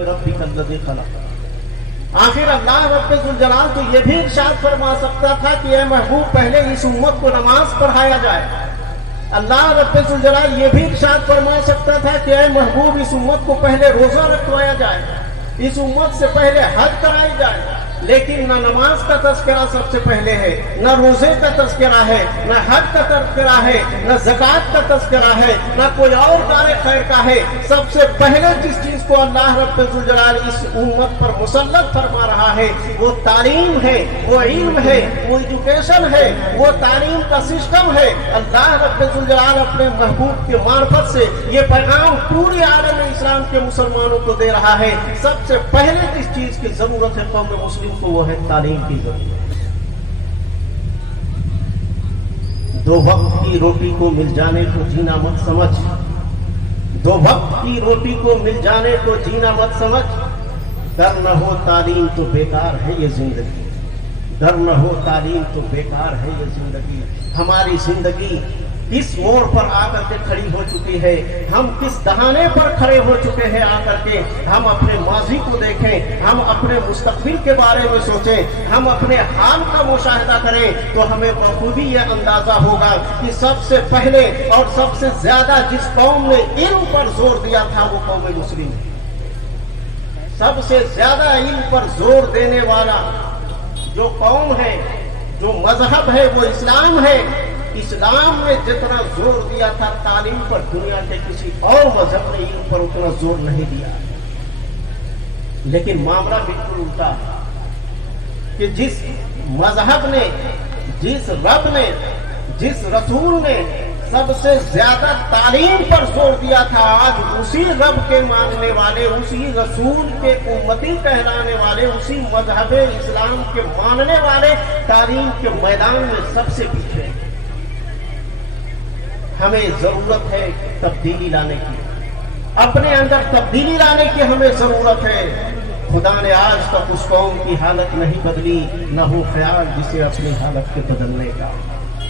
रब्बिक अल्लज़ी खलक़। आखिर अल्लाह रब्बुल जलाल तो ये भी इरशाद फरमा सकता था कि ए महबूब पहले इस उम्मत को नमाज पढ़ाया जाए। अल्लाह रब्बुल जलाल ये भी इरशाद फरमा सकता था कि ए महबूब इस उम्मत को पहले रोजा रखवाया जाए, इस उम्मत से पहले हज कराई जाए। लेकिन न नमाज का तज़किरा सबसे पहले है, न रोजे का तज़किरा है, न हज का तज़किरा है, न ज़कात का तज़किरा है, न कोई और कार्य खैर का है। सबसे पहले जिस चीज को अल्लाह रब्बुल जलाल इस उम्मत पर मुसल्लत फरमा रहा है वो तालीम है, वो इल्म है, वो एजुकेशन है, वो तालीम का सिस्टम है। अल्लाह रब्बुल जलाल अपने महबूब के मार्फत से ये पैगाम पूरे आलम इस्लाम के मुसलमानों को दे रहा है। सबसे पहले जिस चीज की जरूरत है कौम मुस्लिम को वो है तालीम की जरूरत। दो वक्त की रोटी को मिल जाने को जीना मत समझ, दो वक्त की रोटी को मिल जाने को जीना मत समझ। डर न हो तालीम तो बेकार है ये जिंदगी, डर न हो तालीम तो बेकार है ये जिंदगी। हमारी जिंदगी किस मोड़ पर आकर के खड़ी हो चुकी है, हम किस दहाने पर खड़े हो चुके हैं आकर के। हम अपने माजी को देखें, हम अपने मुस्तकबिल के बारे में सोचें, हम अपने हाल का मुशाहिदा करें तो हमें बखूबी यह अंदाजा होगा कि सबसे पहले और सबसे ज्यादा जिस कौम ने इल्म पर जोर दिया था वो कौम मुस्लिम है। सबसे ज्यादा इल्म पर जोर देने वाला जो कौम है, जो मजहब है वो इस्लाम है। इस्लाम ने जितना जोर दिया था तालीम पर, दुनिया के किसी और मजहब ने इल्म पर उतना जोर नहीं दिया। लेकिन मामला बिल्कुल उल्टा कि जिस मजहब ने, जिस रब ने, जिस रसूल ने सबसे ज्यादा तालीम पर जोर दिया था, आज उसी रब के मानने वाले, उसी रसूल के उम्मती कहलाने वाले, उसी मजहब इस्लाम के मानने वाले तालीम के मैदान में सबसे पीछे। हमें जरूरत है तब्दीली लाने की, अपने अंदर तब्दीली लाने की हमें जरूरत है। खुदा ने आज तक उस कौम की हालत नहीं बदली, न हो ख्याल जिसे अपनी हालत के बदलने का।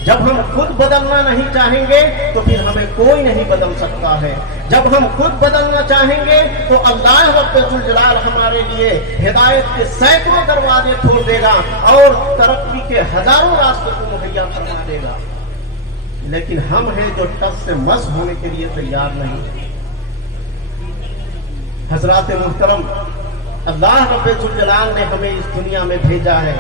जब हम खुद बदलना नहीं चाहेंगे तो फिर हमें कोई नहीं बदल सकता है। जब हम खुद बदलना चाहेंगे तो अल्लाह रब्बुल जलाल हमारे लिए हिदायत के सैकड़ों दरवाजे खोल देगा और तरक्की के हजारों रास्ते को मुहैया करवा देगा। लेकिन हम हैं जो टस से मस होने के लिए तैयार नहीं। हजरात मुहतरम, अल्लाह रब्बुल जलाल ने हमें इस दुनिया में भेजा है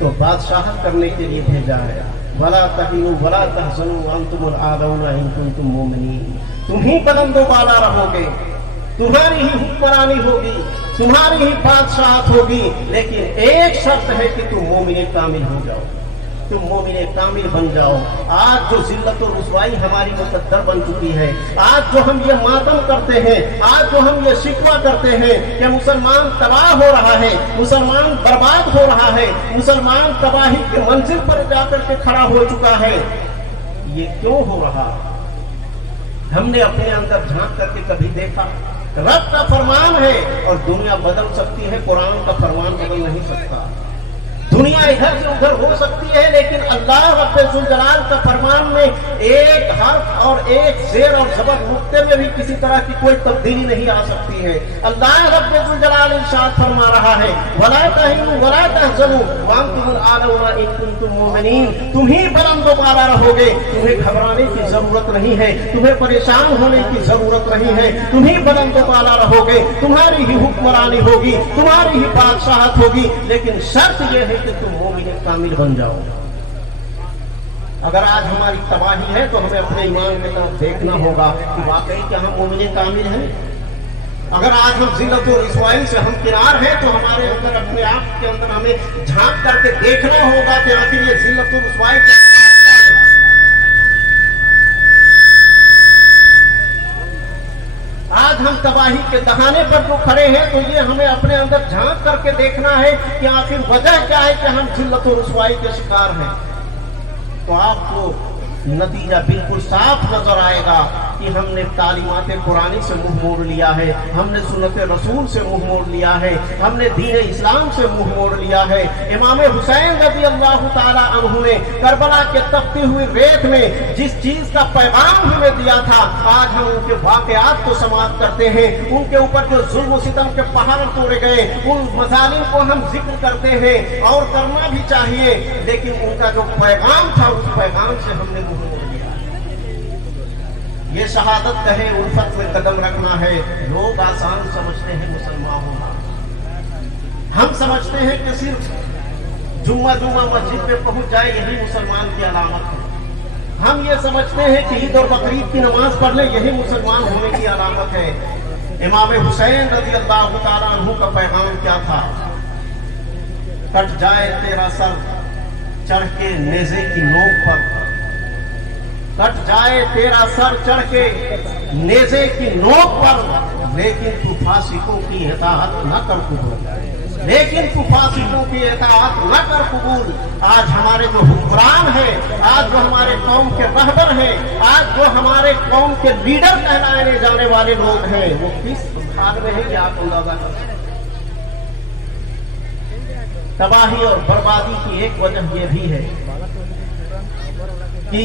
तो बादशाहत करने के लिए भेजा है। वला तहिनु वला तहज़नु वअंतुमुल आलौना इन कुंतुम मुमिनीन। तुम ही बुलंदो बाला रहोगे, तुम्हारी ही हुक्मरानी होगी, तुम्हारी ही बादशाहत होगी। लेकिन एक शर्त है कि तुम मोमिन कामिल हो जाओ, तुम मोमिन कामिल बन जाओ। आज जो जिल्लत और रुसवाई हमारी मुकद्दर बन चुकी है, आज जो हम ये मातम करते हैं, आज जो हम ये शिकवा करते हैं कि मुसलमान तबाह हो रहा है, मुसलमान बर्बाद हो रहा है, मुसलमान तबाही के मंजिल पर जाकर के खड़ा हो चुका है, ये क्यों हो रहा? हमने अपने अंदर झांक करके कभी देखा? रब का फरमान है और दुनिया बदल सकती है, कुरान का फरमान बदल नहीं सकता। दुनिया इधर से उधर हो सकती है लेकिन अल्लाह रब्बुल जलाल का फरमान में एक हर्फ और एक ज़ेर और ज़बर नुक्ते में भी किसी तरह की कोई तब्दीली नहीं आ सकती है। अल्लाह रब्बुल जलाल इरशाद फरमा रहा है, वला तहिनु वला तहज़नु वअंतुमुल आलौना इन कुंतुम मुमिनीन। तुम ही बुलंदो बाला रहोगे, तुम्हें घबराने की जरूरत नहीं है, तुम्हें परेशान होने की जरूरत नहीं है। तुम ही बुलंदो बाला रहोगे, तुम्हारी ही हुक्मरानी होगी, तुम्हारी ही बादशाहत होगी। लेकिन शर्त यह है कि तुम मोमिन कामिल बन जाओ। अगर आज हमारी तबाही है तो हमें अपने ईमान की तरफ देखना होगा कि वाकई क्या हम मोमिन कामिल हैं। अगर आज हम जिल्लत और रुसवाई से हम किनार हैं तो हमारे अंदर, अपने आप के अंदर हमें झांक करके देखना होगा कि आखिर ये जिल्लत और रुसवाई क्या है। आज हम तबाही के दहाने पर जो खड़े हैं तो ये हमें अपने अंदर झांक करके देखना है कि आखिर वजह क्या है कि हम जिल्लत और रुसवाई के शिकार हैं। तो आपको नतीजा बिल्कुल साफ नजर आएगा کہ ہم نے تعلیمات قرآنی سے منہ موڑ لیا ہے، ہم نے سنت رسول سے منہ موڑ لیا ہے، ہم نے دین اسلام سے منہ موڑ لیا ہے۔ امام حسین رضی اللہ تعالی عنہ نے کربلا کے تپتی ہوئی ریت میں جس چیز کا پیغام ہمیں دیا تھا، آج ہم ان کے واقعات کو سماعت کرتے ہیں، ان کے اوپر جو ظلم و ستم کے پہاڑ توڑے گئے ان مظالم کو ہم ذکر کرتے ہیں، اور کرنا بھی چاہیے، لیکن ان کا جو پیغام تھا اس پیغام سے ہم نے منہ موڑ لیا۔ یہ شہادت کہے الفت میں قدم رکھنا ہے۔ لوگ آسان سمجھتے ہیں مسلمان ہونا، ہم سمجھتے ہیں کہ صرف جمعہ مسجد میں پہنچ جائے یہی مسلمان کی علامت ہے، ہم یہ سمجھتے ہیں کہ عید اور بقرعید کی نماز پڑھ لیں یہی مسلمان ہونے کی علامت ہے۔ امام حسین رضی اللہ تعالیٰ عنہ کا پیغام کیا تھا؟ کٹ جائے تیرا سر چڑھ کے نیزے کی نوک پر، کٹ جائے تیرا سر چڑھ کے نیزے کی نوک پر، لیکن تو فاسقوں کی اطاعت نہ کر قبول، لیکن تو فاسقوں کی اطاعت نہ کر قبول۔ آج ہمارے جو حکمران ہیں، آج جو ہمارے قوم کے رہبر ہیں، آج جو ہمارے قوم کے لیڈر کہلائے جانے والے لوگ ہیں، وہ کس حال میں ہیں کہ آپ اندازہ کر سکتے ہیں۔ تباہی اور بربادی کی ایک وجہ یہ بھی ہے کہ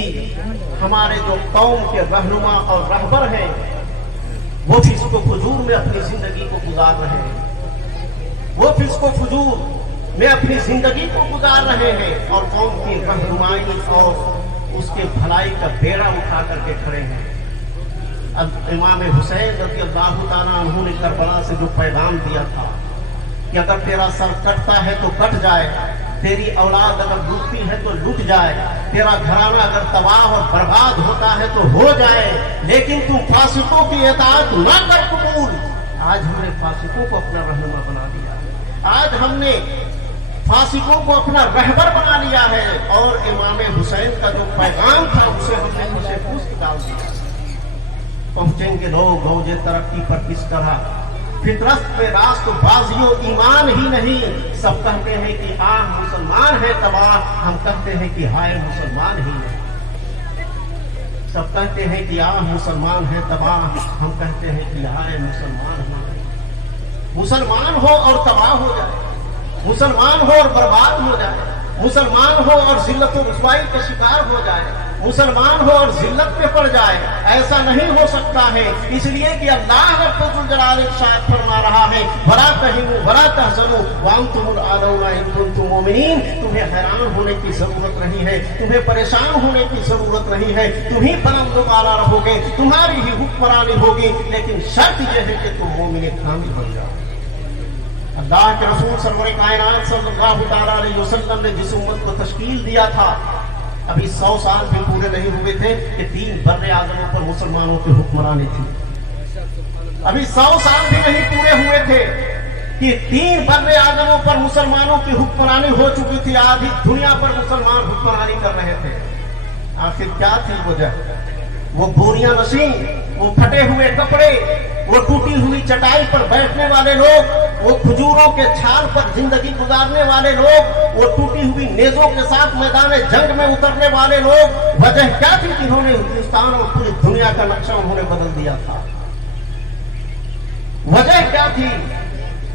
ہمارے جو قوم کے رہنما اور رہبر ہیں وہ فسق و فجور میں اپنی زندگی کو گزار رہے ہیں، وہ فسق و فجور میں اپنی زندگی کو گزار رہے ہیں، اور قوم کی رہنمائی اور اس کے بھلائی کا بیڑا اٹھا کر کے کھڑے ہیں۔ اب امام حسین رضی اللہ تعالیٰ عنہ نے کربلا سے جو پیغام دیا تھا کہ اگر تیرا سر کٹتا ہے تو کٹ جائے، تیری اولاد اگر لٹتی ہے تو لٹ جائے، تیرا گھرانہ اگر تباہ اور برباد ہوتا ہے تو ہو جائے، لیکن تم فاسقوں کی اطاعت نہ کر قبول۔ آج ہم نے فاسقوں کو اپنا رہنما بنا دیا، آج ہم نے فاسقوں کو اپنا رہبر بنا لیا ہے، اور امام حسین کا جو پیغام تھا اسے ہم نے اسے پست ڈال دیا۔ پہنچیں گے لوگ اوج ترقی پر کس طرح، فطرت پہ راست بازی و ایمان ہی نہیں، سب کہتے ہیں کہ آہ مسلمان ہے تباہ، ہم کہتے ہیں کہ ہائے مسلمان ہی نہیں۔ سب کہتے ہیں کہ آہ مسلمان ہے تباہ، ہم کہتے ہیں کہ ہائے مسلمان ہی نہیں۔ مسلمان ہو اور تباہ ہو جائے، مسلمان ہو اور برباد ہو جائے، مسلمان ہو اور ذلت و رسوائی کا شکار ہو جائے، مسلمان ہو اور ذلت پہ پڑ جائے، ایسا نہیں ہو سکتا ہے، اس لیے کہ اللہ رب الجلال ارشاد فرما رہا ہے وَلَا تَهِنُوا وَلَا تَحْزَنُوا وَأَنْتُمُ الْأَعْلَوْنَ إِن كُنتُم مُؤْمِنِينَ۔ تمہیں حیران ہونے کی ضرورت نہیں ہے، تمہیں پریشان ہونے کی ضرورت نہیں ہے، تم ہی بلند و بالا رہو گے، تمہاری ہی حکمرانی ہوگی، لیکن شرط یہ ہے کہ تم مومن کامل بن جاؤ۔ اللہ کے رسول سرور کائنات صلی اللہ تعالیٰ علیہ وسلم نے جس امت کو تشکیل دیا تھا، ابھی 100 سال بھی پورے نہیں ہوئے تھے کہ 3 بر اعظموں پر مسلمانوں کی حکمرانی تھی۔ ابھی 100 سال بھی نہیں پورے ہوئے تھے کہ 3 بر اعظموں پر مسلمانوں کی حکمرانی ہو چکی تھی، آدھی دنیا پر مسلمان حکمرانی کر رہے تھے۔ آخر کیا تھی وجہ؟ وہ بوریاں نشین، وہ پھٹے ہوئے کپڑے، وہ ٹوٹی ہوئی چٹائی پر بیٹھنے والے لوگ، وہ کھجوروں کے چھال پر زندگی گزارنے والے لوگ، وہ ٹوٹی ہوئی نیزوں کے ساتھ میدان جنگ میں اترنے والے لوگ۔ وجہ کیا تھی جنہوں نے ہندوستان اور پوری دنیا کا نقشہ انہوں نے بدل دیا تھا؟ وجہ کیا تھی؟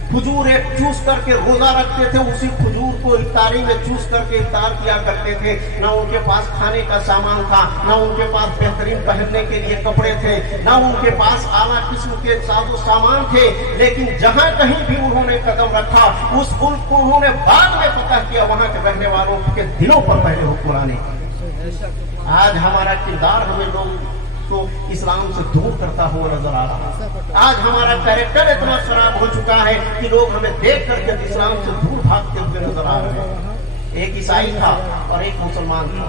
کھجور ایک چوس کر کے روزہ رکھتے تھے، اسی کھجور کو افطاری میں چوس کر کے افطار کیا کرتے تھے۔ نہ ان کے پاس کھانے کا سامان تھا، نہ ان کے پاس بہترین پہننے کے لیے کپڑے تھے، نہ ان کے پاس اعلیٰ قسم کے ساز و سامان تھے، لیکن جہاں کہیں بھی انہوں نے قدم رکھا اس ملک کو انہوں نے بعد میں فتح کیا، وہاں کے رہنے والوں کے دلوں پر پہلے حکمرانی کی۔ آج ہمارا کردار ہمیں لوگ تو اسلام سے دور کرتا ہوا نظر آ رہا ہے۔ آج ہمارا کیریکٹر اتنا خراب ہو چکا ہے کہ لوگ ہمیں دیکھ کر کے اسلام سے دور بھاگتے ہوئے نظر آ رہے ہیں۔ ایک عیسائی تھا اور ایک مسلمان تھا،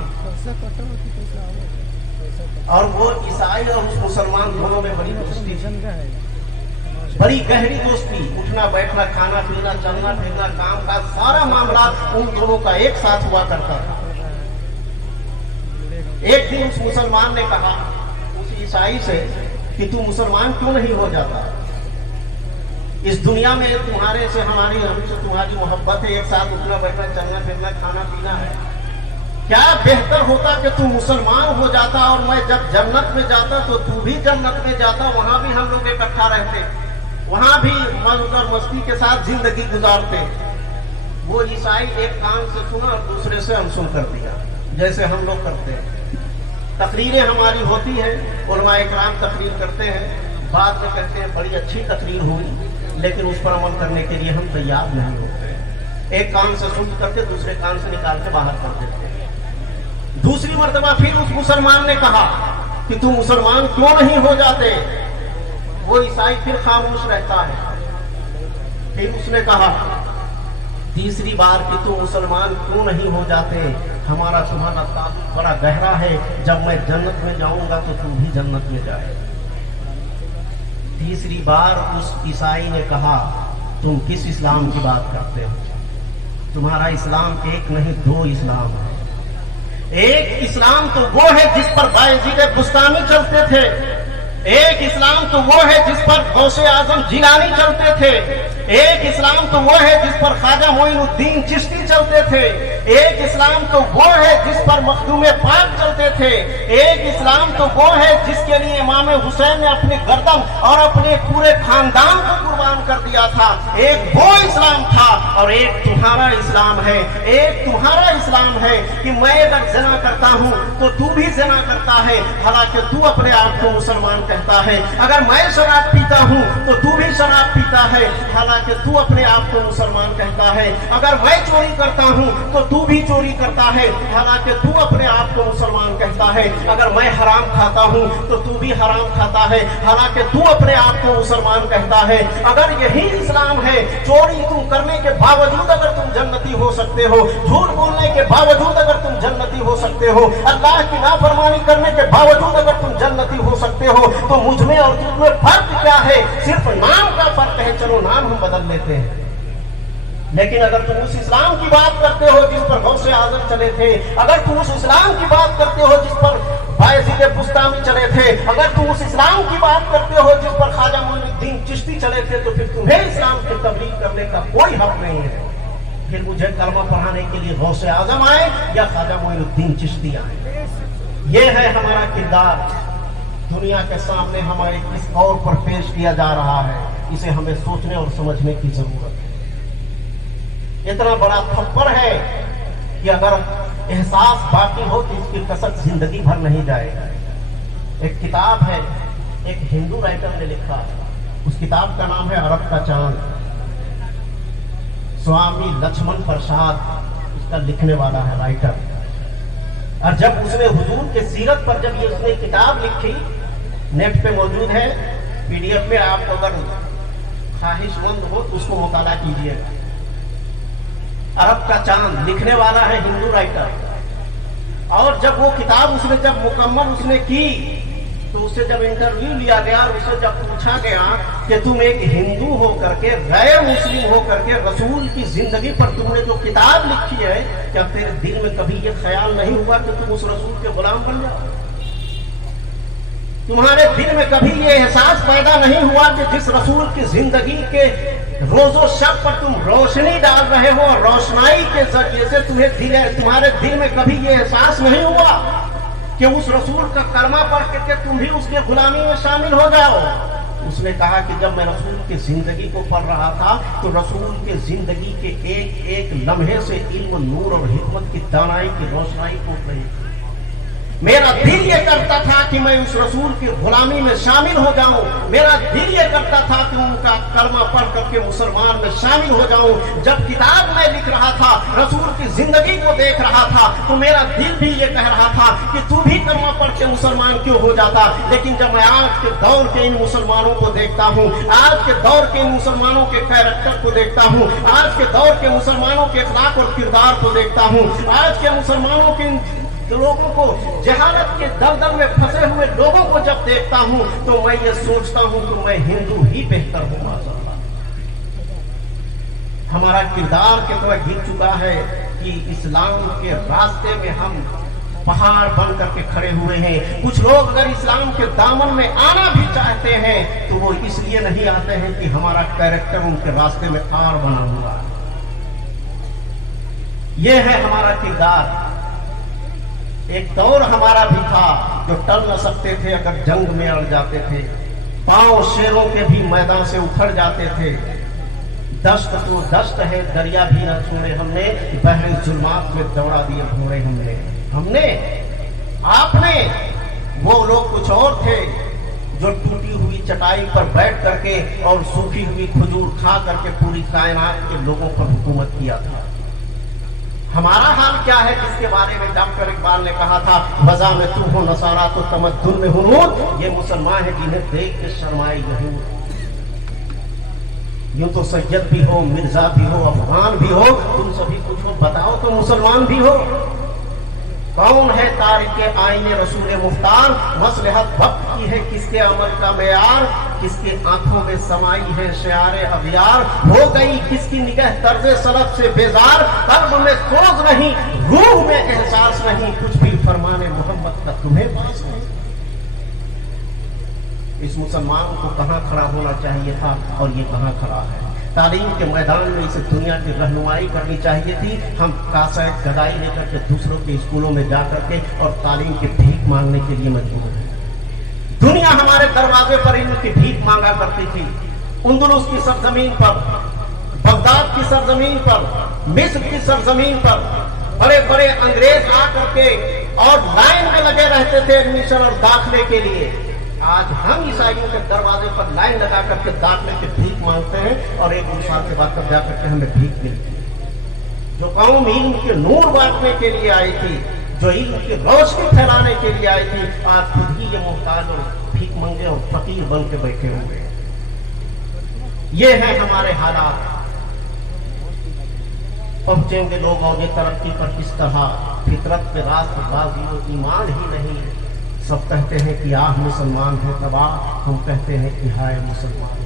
اور وہ عیسائی اور اس مسلمان دونوں میں بڑی دوستی تھی، بڑی گہری دوستی، اٹھنا بیٹھنا کھانا پینا چلنا پھرنا کام کا سارا معاملات ان دونوں کا ایک ساتھ ہوا کرتا تھا۔ ایک دن اس مسلمان نے کہا عیسائی سے کہ تو مسلمان کیوں نہیں ہو جاتا؟ اس دنیا میں تمہارے سے ہماری ہم سے تمہاری محبت ہے، ایک ساتھ اٹھنا بیٹھنا چلنا پھرنا کھانا پینا ہے، क्या बेहतर होता कि तू मुसलमान हो जाता और मैं जब जन्नत में जाता तो तू भी जन्नत में जाता, वहां भी हम लोग इकट्ठा रहते, वहां भी मौज और मस्ती के साथ जिंदगी गुजारते। वो ईसाई एक कान से सुना और दूसरे से अनसुन कर दिया, जैसे हम लोग करते हैं। तकरीरें हमारी होती है, उलमा इकराम तकरीर करते हैं, बाद में कहते हैं बड़ी अच्छी तकरीर हुई, लेकिन उस पर अमल करने के लिए हम तैयार नहीं होते। एक कान से सुन करके दूसरे कान से निकाल के बाहर कर देते हैं। दूसरी मर्तबा फिर उस मुसलमान ने कहा कि तुम मुसलमान क्यों नहीं हो जाते? वो ईसाई फिर खामोश रहता है। फिर उसने कहा तीसरी बार कि तुम मुसलमान क्यों नहीं हो जाते? हमारा तुम्हारा ताल्लुक बड़ा गहरा है, जब मैं जन्नत में जाऊंगा तो तू भी जन्नत में जाए। तीसरी बार उस ईसाई ने कहा तुम किस इस्लाम की बात करते हो? तुम्हारा इस्लाम एक नहीं दो इस्लाम है। एक इस्लाम तो वो है जिस पर बायजीद बुस्तामी चलते थे, एक इस्लाम तो वो है जिस पर गौसे आजम जिलानी चलते थे, एक इस्लाम तो वो है जिस पर ख्वाजा मोइनुद्दीन चिश्ती चलते थे, एक इस्लाम तो वो है जिस पर मखदूम पाक चलते थे, एक इस्लाम तो वो है जिसके लिए इमाम हुसैन ने अपनी गर्दन और अपने पूरे खानदान को कुर्बान कर दिया था। एक वो इस्लाम था और एक तुम्हारा इस्लाम है। एक तुम्हारा इस्लाम है कि मैं अगर ज़िना करता हूँ तो तू भी ज़िना करता है, हालांकि तू अपने आप को मुसलमान कहता है। अगर मैं शराब पीता हूँ तो तू भी शराब पीता है, हालांकि तू अपने आप को मुसलमान कहता है। अगर मैं चोरी करता हूँ तो तू भी चोरी करता है, हालांकि तू अपने आप को मुसलमान कहता है। अगर मैं हराम खाता हूँ तो तू भी हराम खाता है, हालांकि तू अपने आप को मुसलमान कहता है। अगर यही इस्लाम है, चोरी तुम करने के बावजूद अगर तुम जन्नती हो सकते हो, झूठ बोलने के बावजूद अगर तुम जन्नती हो सकते हो, अल्लाह की नाफरमानी करने के बावजूद अगर तुम जन्नती हो सकते हो, तो मुझ में और तुझ में फर्क क्या है? सिर्फ नाम का फर्क है। चलो नाम हम बदल लेते हैं, लेकिन अगर तुम उस इस्लाम की बात करते हो जिस पर गौसे आजम चले थे, अगर तुम उस इस्लाम की बात करते हो जिस पर बायजीद बुस्तामी चले थे, अगर तुम उस इस्लाम की बात करते हो जिस पर ख्वाजा मोइनुद्दीन चिश्ती चले थे, तो फिर तुम्हें इस्लाम की तबलीग करने का कोई हक नहीं है। फिर मुझे कलमा पढ़ाने के लिए गौसे आजम आए या ख्वाजा मोइनुद्दीन चिश्ती आए। ये है हमारा किरदार, दुनिया के सामने हमारे किस तौर पर पेश किया जा रहा है, इसे हमें सोचने और समझने की जरूरत है। इतना बड़ा थप्पड़ है कि अगर एहसास बाकी हो तो इसकी कसक जिंदगी भर नहीं जाएगा। एक किताब है, एक हिंदू राइटर ने लिखा, उस किताब का नाम है अरब का चांद। स्वामी लक्ष्मण प्रसाद उसका लिखने वाला है, राइटर। और जब उसने हुजूर के सीरत पर जब ये उसने किताब लिखी, नेट पे मौजूद है, पीडीएफ में आप अगर ख्वाहिशमंद हो तो उसको मुताला कीजिएगा। अरब का चांद लिखने वाला है हिंदू राइटर। और जब वो किताब उसने जब मुकम्मल उसने की तो उससे जब इंटरव्यू लिया गया और उससे जब पूछा गया कि तुम एक हिंदू हो करके, गैर मुस्लिम हो करके रसूल की जिंदगी पर तुमने जो किताब लिखी है, क्या तेरे दिल में कभी ये ख्याल नहीं हुआ कि तुम उस रसूल के गुलाम बन जाओ? तुम्हारे दिल में कभी ये एहसास पैदा नहीं हुआ कि जिस रसूल की जिंदगी के रोजो शब पर तुम रोशनी डाल रहे हो और रोशनाई के जरिए से तुम्हारे दिल में कभी ये एहसास नहीं हुआ कि उस रसूल का कलमा पढ़ करके तुम भी उसके गुलामी में शामिल हो जाओ? उसने कहा कि जब मैं रसूल की जिंदगी को पढ़ रहा था तो रसूल के जिंदगी के एक एक लम्हे से इल्म, नूर और हिकमत की दानाई की रोशनाई टूट रही थी। मेरा दिल ये करता था कि मैं उस रसूल की गुलामी में शामिल हो जाऊं। मेरा दिल ये करता था कि उनका कलमा पढ़ करके मुसलमान में शामिल हो जाऊं। जब किताब में लिख रहा था, रसूल की जिंदगी को देख रहा था, तो मेरा दिल भी ये कह रहा था कि तू भी कलमा पढ़ के मुसलमान क्यों हो जाता। लेकिन जब मैं आज के दौर के इन मुसलमानों को देखता हूँ, आज के दौर के इन मुसलमानों के कैरेक्टर को देखता हूँ, आज के दौर के मुसलमानों के अखलाक और किरदार को देखता हूँ, आज के मुसलमानों के लोगों को, जहालत के दलदल में फंसे हुए लोगों को जब देखता हूं तो मैं ये सोचता हूं कि मैं हिंदू ही बेहतर हूं। माशाअल्लाह, हमारा किरदार कितना गिर चुका है कि इस्लाम के रास्ते में हम पहाड़ बन करके खड़े हुए हैं। कुछ लोग अगर इस्लाम के दामन में आना भी चाहते हैं तो वो इसलिए नहीं आते हैं कि हमारा कैरेक्टर उनके रास्ते में आड़ बना हुआ है। यह है हमारा किरदार। ایک دور ہمارا بھی تھا جو ٹل نہ سکتے تھے اگر جنگ میں اڑ جاتے تھے، پاؤں شیروں کے بھی میدان سے اکھڑ جاتے تھے۔ دشت تو دشت ہے دریا بھی نہ چھوڑے ہم نے، بحر ظلمات میں دوڑا دیے گھوڑے ہم نے آپ نے۔ وہ لوگ کچھ اور تھے جو ٹوٹی ہوئی چٹائی پر بیٹھ کر کے اور سوکھی ہوئی کھجور کھا کر کے پوری کائنات کے لوگوں پر حکومت کیا تھا۔ ہمارا حال کیا ہے جس کے بارے میں ڈاکٹر اقبال نے کہا تھا، وضع میں تو ہو نصارا تو تمدن میں ہنود، یہ مسلمان ہے جنہیں دیکھ کے شرمائے یہود۔ یوں تو سید بھی ہو، مرزا بھی ہو، افغان بھی ہو، تم سبھی کچھ ہو، بتاؤ تو مسلمان بھی ہو۔ کون ہے تارک آئین رسول مختار، مصلحت وقت کی ہے کس کے عمل کا معیار، کس کے آنکھوں میں سمائی ہے شعار اغیار، ہو گئی کس کی نگہ طرز سلف سے بیزار، قلب میں سوز نہیں روح میں احساس نہیں، کچھ بھی فرمان محمد کا تمہیں پاس نہیں۔ اس مسلمان کو کہاں کھڑا ہونا چاہیے تھا اور یہ کہاں کھڑا ہے؟ تعلیم کے میدان میں اسے دنیا کی رہنمائی کرنی چاہیے تھی۔ ہم کاسیت گدائی لے کر کے دوسروں کے اسکولوں میں جا کر کے اور تعلیم کی بھیک مانگنے کے لیے مجبور ہیں۔ دنیا ہمارے دروازے پر علم کی بھیک مانگا کرتی تھی۔ اندلس کی سرزمین پر، بغداد کی سرزمین پر، مصر کی سرزمین پر بڑے بڑے انگریز آ کر کے اور لائن میں لگے رہتے تھے ایڈمیشن اور داخلے کے لیے۔ آج ہم عیسائیوں کے دروازے پر لائن لگا کر کے داخلے کی بھیک مانگتے ہیں اور ایک دوسرے کے بعد جا کر کے ہمیں بھیک ملتی ہے۔ جو قوم علم کے نور بانٹنے کے لیے آئی تھی، جو علم کی روشنی پھیلانے کے لیے آئی تھی، آج خود ہی یہ محتاج اور بھیک منگے اور فقیر بن کے بیٹھے ہوئے۔ یہ ہے ہمارے حالات۔ پہنچیں گے لوگ اور یہ ترقی پر کس طرح، فطرت پہ راست بازی و ایمان ہی نہیں ہے۔ سب کہتے ہیں کہ آہ مسلمان ہے تباہ، ہم کہتے ہیں کہ ہائے مسلمان۔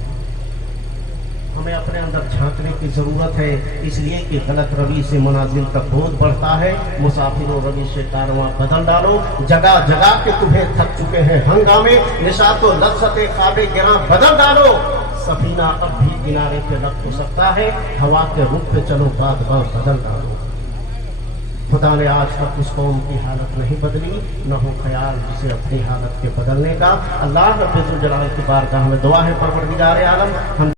ہمیں اپنے اندر جھانکنے کی ضرورت ہے، اس لیے کہ غلط روی سے منازل تک بوجھ بڑھتا ہے۔ مسافروں روی سے کارواں بدل ڈالو، جگہ جگہ کے تمہیں تھک چکے ہیں ہنگامے، نشاط و لذت خواب گراں بدل ڈالو۔ سفینہ اب بھی کنارے پہ رکھ ہو سکتا ہے، ہوا کے رخ پہ چلو بات بات بدل ڈالو۔ خدا نے آج تک اس قوم کی حالت نہیں بدلی، نہ ہو خیال جسے اپنی حالت کے بدلنے کا۔ اللہ رب ذوالجلال کی بارگاہ میں دعا ہے، پروردگار عالم ہم